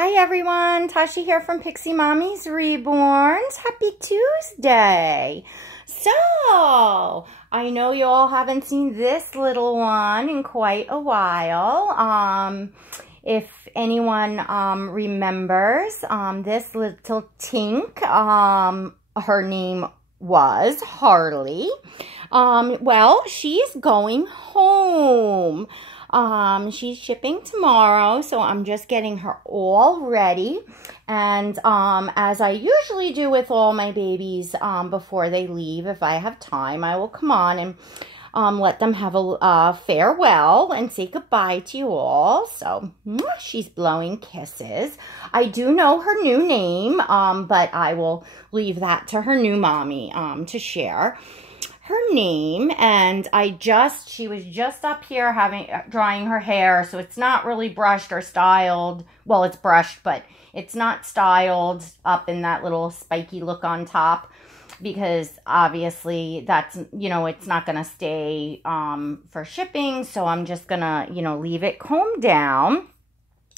Hi everyone, Tashi here from Pixie Mommy's Reborns. Happy Tuesday. So, I know you all haven't seen this little one in quite a while. If anyone remembers, this little tink, her name was Harley. Well, she's going home. She's shipping tomorrow, so I'm just getting her all ready. And as I usually do with all my babies before they leave, if I have time, I will come on and let them have a farewell and say goodbye to you all. So she's blowing kisses. I do know her new name, but I will leave that to her new mommy to share her name. And she was just up here drying her hair, so it's not really brushed or styled. Well, it's brushed, but it's not styled up in that little spiky look on top, because obviously that's, it's not gonna stay for shipping, so I'm just gonna, leave it combed down.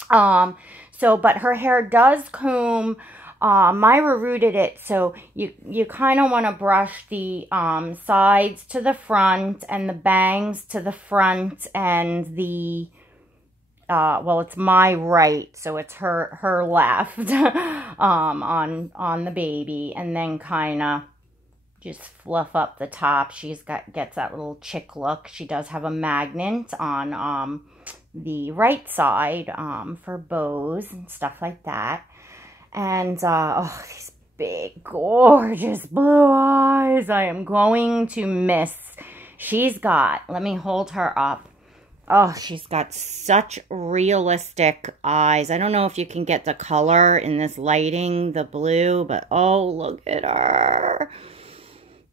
But her hair does comb. Myra rooted it, so you kind of want to brush the sides to the front and the bangs to the front, and the well, it's my right, so it's her left on the baby, and then kind of just fluff up the top. Gets that little chick look. She does have a magnet on the right side for bows and stuff like that. And, oh, these big, gorgeous blue eyes. I am going to miss. Let me hold her up. Oh, she's got such realistic eyes. I don't know if you can get the color in this lighting, the blue, but oh, look at her.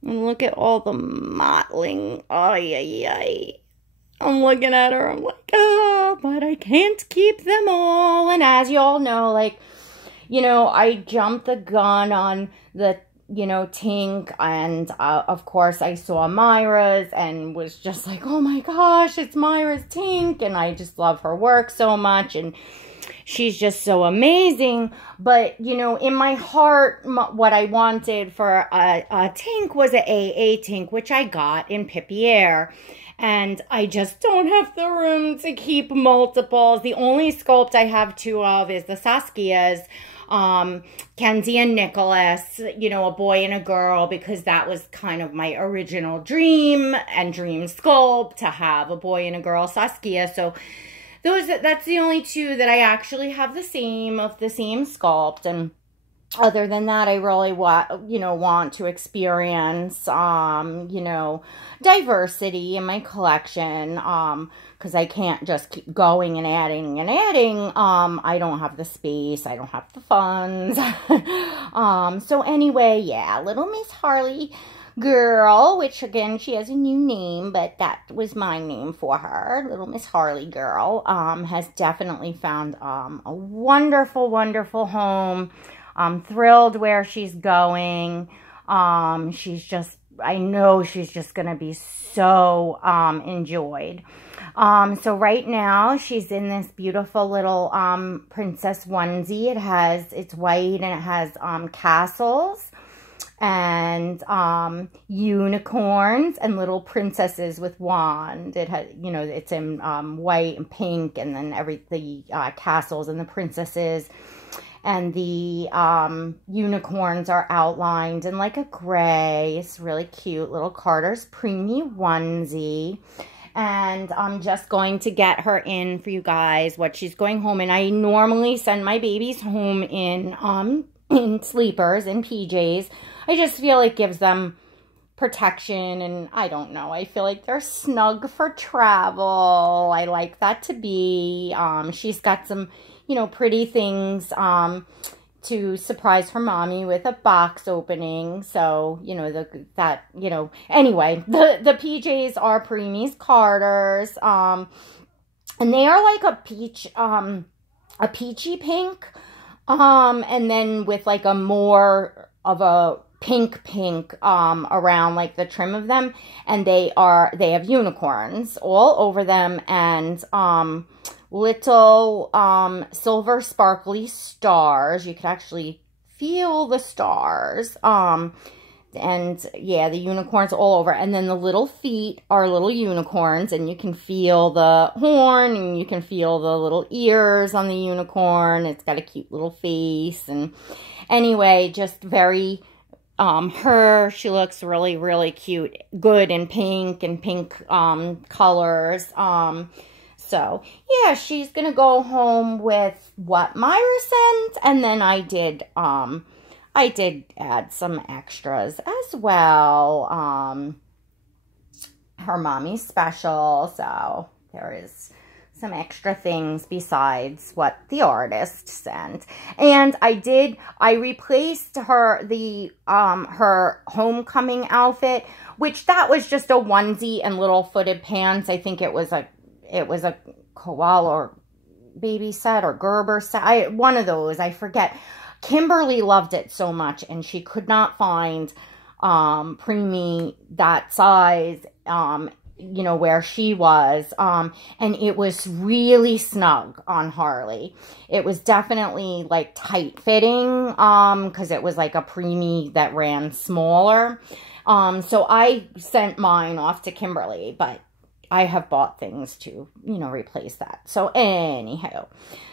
And look at all the mottling. Ay. I'm looking at her. I'm like, oh, but I can't keep them all. And as you all know, I jumped the gun on the, Tink, and of course I saw Myra's and was just like, oh my gosh, it's Myra's Tink, and I just love her work so much, and she's just so amazing. But, in my heart, what I wanted for a Tink was an AA Tink, which I got in Pippi Air. And I just don't have the room to keep multiples. The only sculpt I have two of is the Saskias, Kenzie and Nicholas, a boy and a girl, because that was kind of my original dream sculpt, to have a boy and a girl Saskia. So that's the only two that I actually have the same sculpt. And other than that, I really want to experience, diversity in my collection, because I can't just keep going and adding and adding. I don't have the space. I don't have the funds. So anyway, yeah, little Miss Harley girl, which again, she has a new name, but that was my name for her. Little Miss Harley girl, has definitely found, a wonderful, wonderful home. I'm thrilled where she's going. I know she's just going to be so enjoyed. So right now she's in this beautiful little princess onesie. It's white, and it has castles and unicorns and little princesses with wands. It has, it's in white and pink, and then the castles and the princesses. And the unicorns are outlined in like a gray. It's really cute. Little Carter's Preemie onesie. And I'm just going to get her in for you guys, what she's going home in. I normally send my babies home in sleepers, in PJs. I just feel it gives them protection, and I don't know. I feel like they're snug for travel. I like that to be. She's got some pretty things to surprise her mommy with a box opening. So, anyway, the PJs are Preemie's Carter's, and they are like a peachy pink, and then with like a more of a pink around like the trim of them, and they have unicorns all over them, and little silver sparkly stars. You could actually feel the stars. And yeah, the unicorns all over. And then the little feet are little unicorns, and you can feel the horn, and you can feel the little ears on the unicorn. It's got a cute little face. And anyway, just very she looks really, really cute, good in pink and pink colors. So yeah, she's gonna go home with what Myra sent, and then I did add some extras as well. Her mommy's special, so there is some extra things besides what the artist sent. And I replaced her her homecoming outfit, which that was just a onesie and little footed pants. I think it was a koala or baby set or Gerber set, one of those, I forget. Kimberly loved it so much, and she could not find Preemie that size, you know, where she was, and it was really snug on Harley. It was definitely like tight fitting, because it was like a Preemie that ran smaller. So I sent mine off to Kimberly, but I have bought things to, you know, replace that. So anyhow,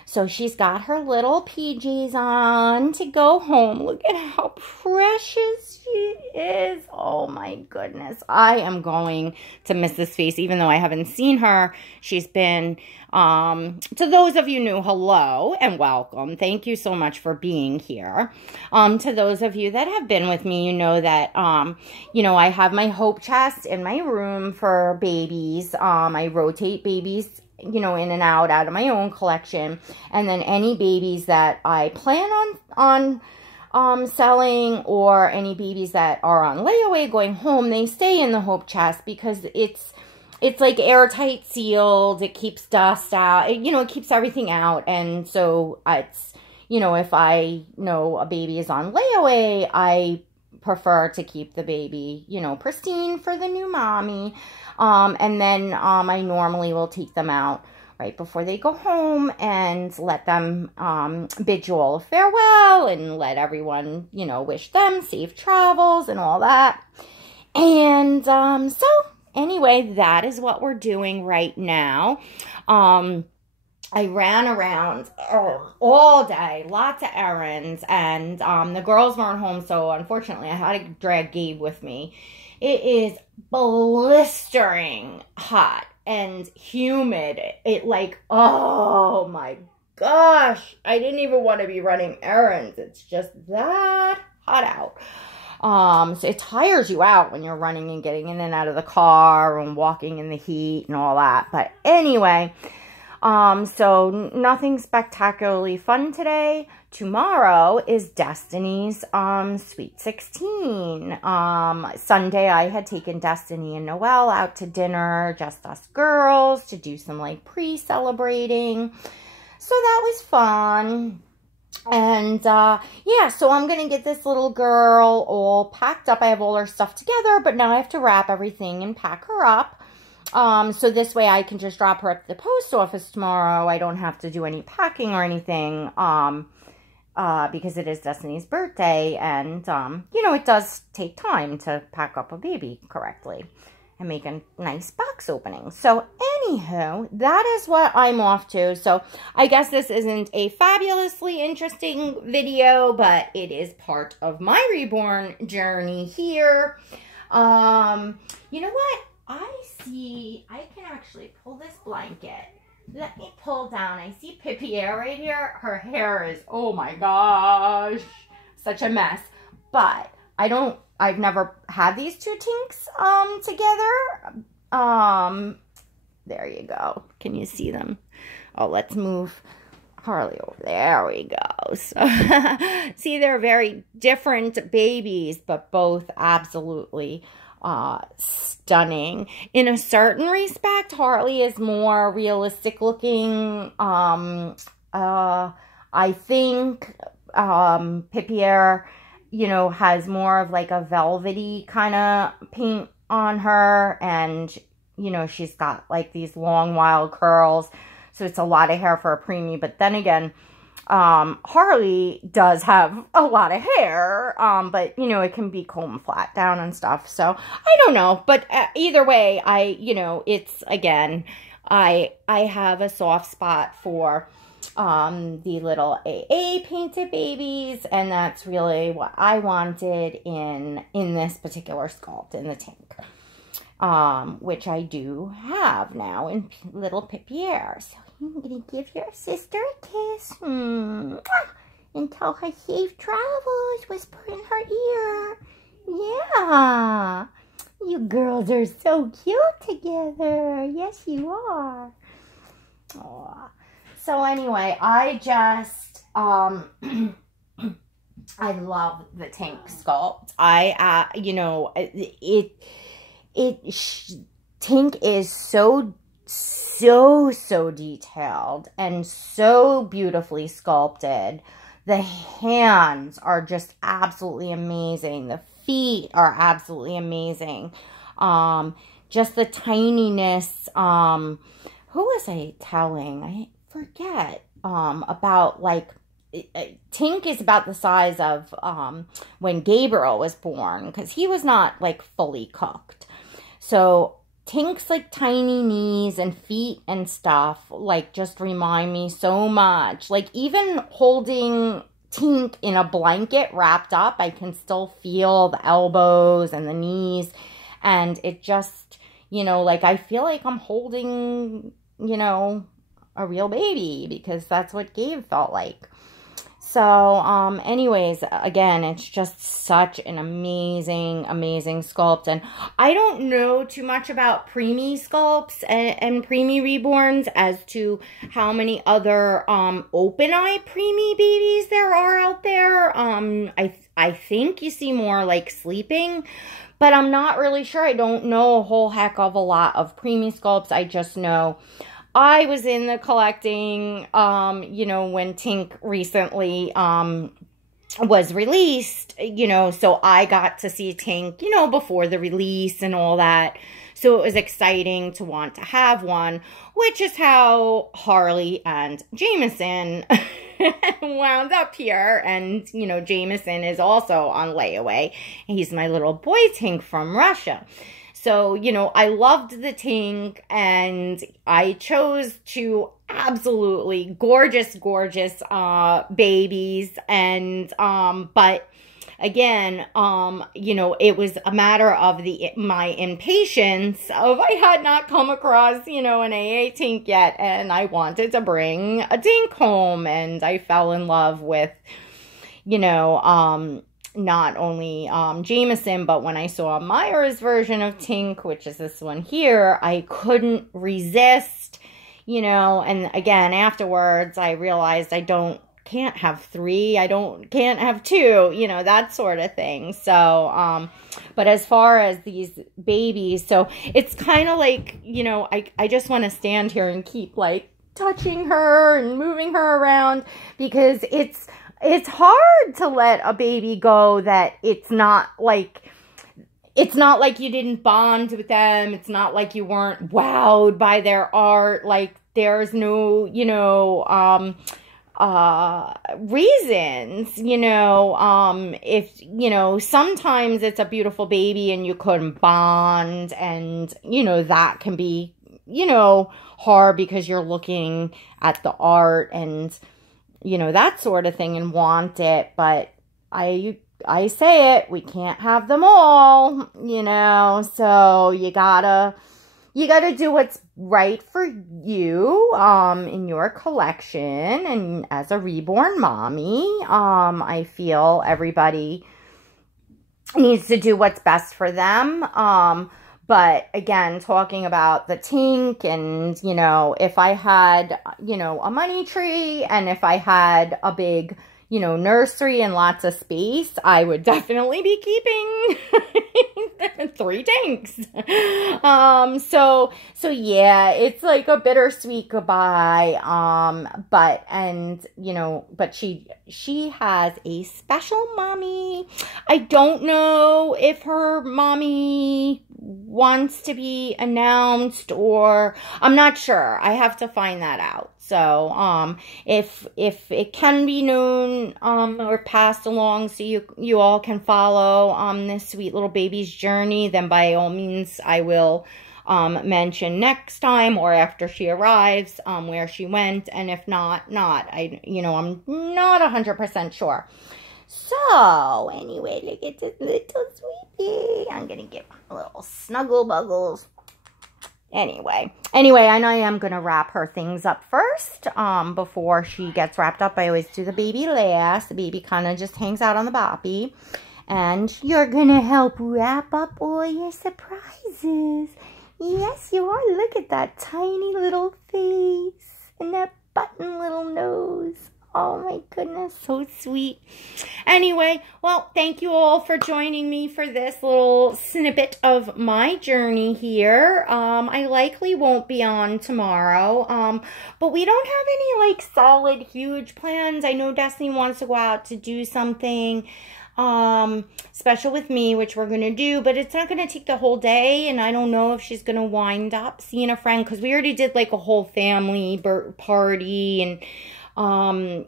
so she's got her little PJs on to go home. Look at how precious she is. Oh my goodness. I am going to miss this face, even though I haven't seen her. She's been, to those of you new, hello and welcome. Thank you so much for being here. To those of you that have been with me, you know that, you know, I have my hope chest in my room for babies. I rotate babies, you know, in and out of my own collection. And then any babies that I plan on selling, or any babies that are on layaway going home, they stay in the hope chest because it's like airtight sealed. It keeps dust out. You know, it keeps everything out. And so it's, you know, if I know a baby is on layaway, I prefer to keep the baby, you know, pristine for the new mommy. And then I normally will take them out right before they go home and let them bid you all a farewell and let everyone, you know, wish them safe travels and all that. And so anyway, that is what we're doing right now. I ran around all day, lots of errands, and the girls weren't home, so unfortunately I had to drag Gabe with me. It is blistering hot and humid. It like, oh my gosh, I didn't even want to be running errands. It's just that hot out. So it tires you out when you're running and getting in and out of the car and walking in the heat and all that. But anyway, so nothing spectacularly fun today. Tomorrow is Destiny's Sweet 16. Sunday I had taken Destiny and Noelle out to dinner, just us girls, to do some like pre-celebrating. So that was fun. And yeah, so I'm going to get this little girl all packed up. I have all her stuff together, but now I have to wrap everything and pack her up. So this way I can just drop her at the post office tomorrow. I don't have to do any packing or anything, because it is Destiny's birthday, and, you know, it does take time to pack up a baby correctly and make a nice box opening. So anywho, that is what I'm off to. So I guess this isn't a fabulously interesting video, but it is part of my reborn journey here. You know what? I can actually pull this blanket. Let me pull down. I see Pippi Air right here. Her hair is, oh my gosh, such a mess. But I've never had these two tinks together. There you go. Can you see them? Oh, let's move Harley over. There we go. So, see, they're very different babies, but both absolutely stunning. In a certain respect, Harley is more realistic looking. I think Pippi Air, you know, has more of like a velvety kind of paint on her, and you know, she's got like these long wild curls. So it's a lot of hair for a preemie. But then again, Harley does have a lot of hair, but, you know, it can be combed flat down and stuff. So I don't know. But either way, it's, again, I have a soft spot for the little AA painted babies, and that's really what I wanted in this particular sculpt in the Tink, which I do have now in little Pippi Air. So I'm gonna give your sister a kiss, and tell her safe travels. Whisper in her ear. Yeah, you girls are so cute together. Yes, you are. Aww. So anyway, I just, I love the Tink sculpt. Tink is so detailed and so beautifully sculpted. The hands are just absolutely amazing. The feet are absolutely amazing. Just the tininess. Who was I telling? I forget about, like, Tink is about the size of when Gabriel was born, because he was not like fully cooked. So Tink's like tiny knees and feet and stuff like just remind me so much. Like even holding Tink in a blanket wrapped up, I can still feel the elbows and the knees, and it just, you know, like I feel like I'm holding, you know, a real baby, because that's what Gabe felt like. So, anyways, again, it's just such an amazing, amazing sculpt. And I don't know too much about preemie sculpts and preemie reborns as to how many other open eye preemie babies there are out there. I think you see more like sleeping, but I'm not really sure. I don't know a whole heck of a lot of preemie sculpts. I just know I was in the collecting, you know, when Tink recently was released, you know, so I got to see Tink, you know, before the release and all that. So it was exciting to want to have one, which is how Harley and Jameson wound up here. And, you know, Jameson is also on layaway. He's my little boy Tink from Russia. So, you know, I loved the Tink, and I chose two absolutely gorgeous, gorgeous babies. And, but again, you know, it was a matter of my impatience of I had not come across, you know, an AA Tink yet, and I wanted to bring a Tink home, and I fell in love with, you know, not only Jameson, but when I saw Myra's version of Tink, which is this one here, I couldn't resist, you know. And again, afterwards, I realized I can't have three, can't have two, you know, that sort of thing. So, but as far as these babies, so it's kind of like, you know, I just want to stand here and keep like touching her and moving her around, because it's hard to let a baby go that it's not like you didn't bond with them. It's not like you weren't wowed by their art. Like there's no, you know, reasons, you know, if, you know, sometimes it's a beautiful baby and you couldn't bond, and, you know, that can be, you know, hard because you're looking at the art and, you know, that sort of thing and want it. But I say it, we can't have them all, you know, so you gotta do what's right for you, in your collection. And as a reborn mommy, I feel everybody needs to do what's best for them. But again, talking about the Tink, and, you know, if I had, you know, a money tree, and if I had a big, you know, nursery and lots of space, I would definitely be keeping 3 tanks. So yeah, it's like a bittersweet goodbye. But she has a special mommy. I don't know if her mommy wants to be announced, or I'm not sure. I have to find that out. So, if it can be known, or passed along so you all can follow, this sweet little baby's journey, then by all means, I will, mention next time or after she arrives, where she went. And if not, I'm not 100% sure. So, anyway, look at this little sweetie. I'm going to give her a little snuggle buggles. Anyway, and I am going to wrap her things up first, before she gets wrapped up. I always do the baby last. The baby kind of just hangs out on the boppy. And you're going to help wrap up all your surprises. Yes, you are. Look at that tiny little face and that button little nose. Oh my goodness, so sweet. Anyway, well, thank you all for joining me for this little snippet of my journey here. I likely won't be on tomorrow, but we don't have any like solid huge plans. I know Destiny wants to go out to do something special with me, which we're gonna do, but it's not gonna take the whole day, and I don't know if she's gonna wind up seeing a friend, because we already did like a whole family party, and and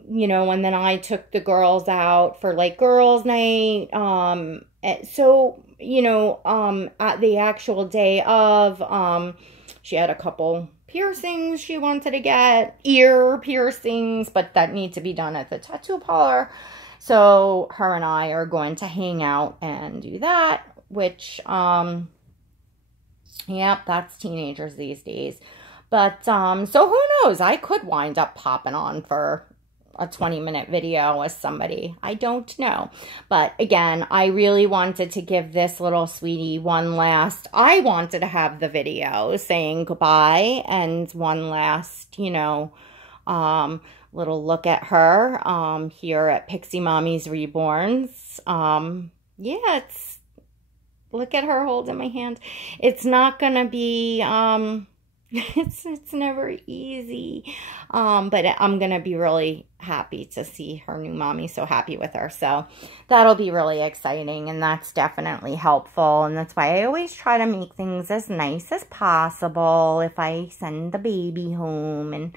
then I took the girls out for like girls' night. So, at the actual day of, she had a couple piercings she wanted to get, ear piercings, but that need to be done at the tattoo parlor. So her and I are going to hang out and do that, which, yep, that's teenagers these days. But, so who knows? I could wind up popping on for a 20-minute video with somebody. I don't know. But again, I really wanted to give this little sweetie I wanted to have the video saying goodbye and one last, little look at her, here at Pixie Mommy's Reborns. Yeah, look at her holding my hand. It's not gonna be, it's never easy, but I'm gonna be really happy to see her new mommy so happy with her. So that'll be really exciting, and that's definitely helpful, and that's why I always try to make things as nice as possible if I send the baby home, and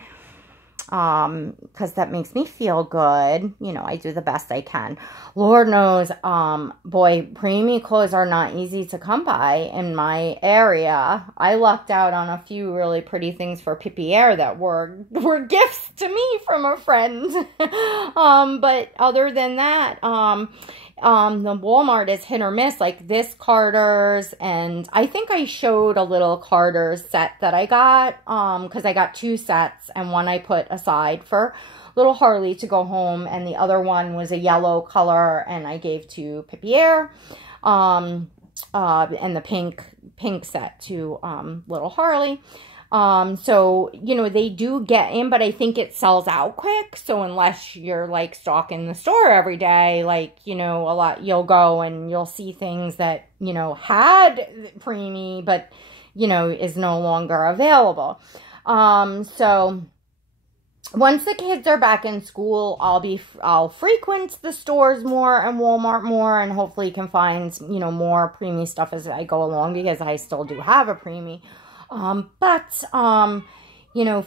because that makes me feel good. I do the best I can. Lord knows, boy, preemie clothes are not easy to come by in my area. I lucked out on a few really pretty things for Pippi Air that were gifts to me from a friend. But other than that, the Walmart is hit or miss, like this Carter's, and I think I showed a little Carter's set that I got, because I got 2 sets, and one I put aside for little Harley to go home, and the other one was a yellow color, and I gave to Pippi Air, and the pink set to little Harley. So, they do get in, but I think it sells out quick. So unless you're like stalking the store every day, like, a lot, you'll go and you'll see things that, had preemie, but, is no longer available. So once the kids are back in school, I'll frequent the stores more and Walmart more, and hopefully can find, more preemie stuff as I go along, because I still do have a preemie. For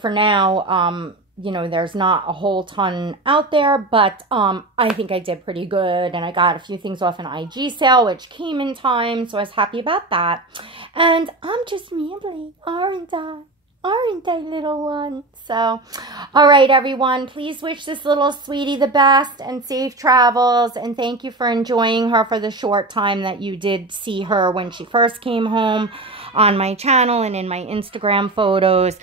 now, there's not a whole ton out there, but, I think I did pretty good, and I got a few things off an IG sale, which came in time, so I was happy about that. And I'm just rambling, aren't I? Aren't I, little one? So, all right, everyone, please wish this little sweetie the best and safe travels, and thank you for enjoying her for the short time that you did see her when she first came home on my channel and in my Instagram photos.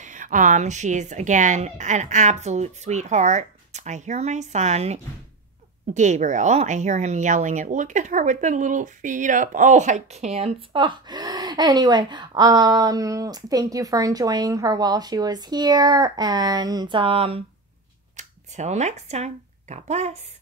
She's, again, an absolute sweetheart. I hear my son, Gabriel. I hear him yelling at, look at her with the little feet up. Oh, I can't. Oh. Anyway, thank you for enjoying her while she was here. And till next time, God bless.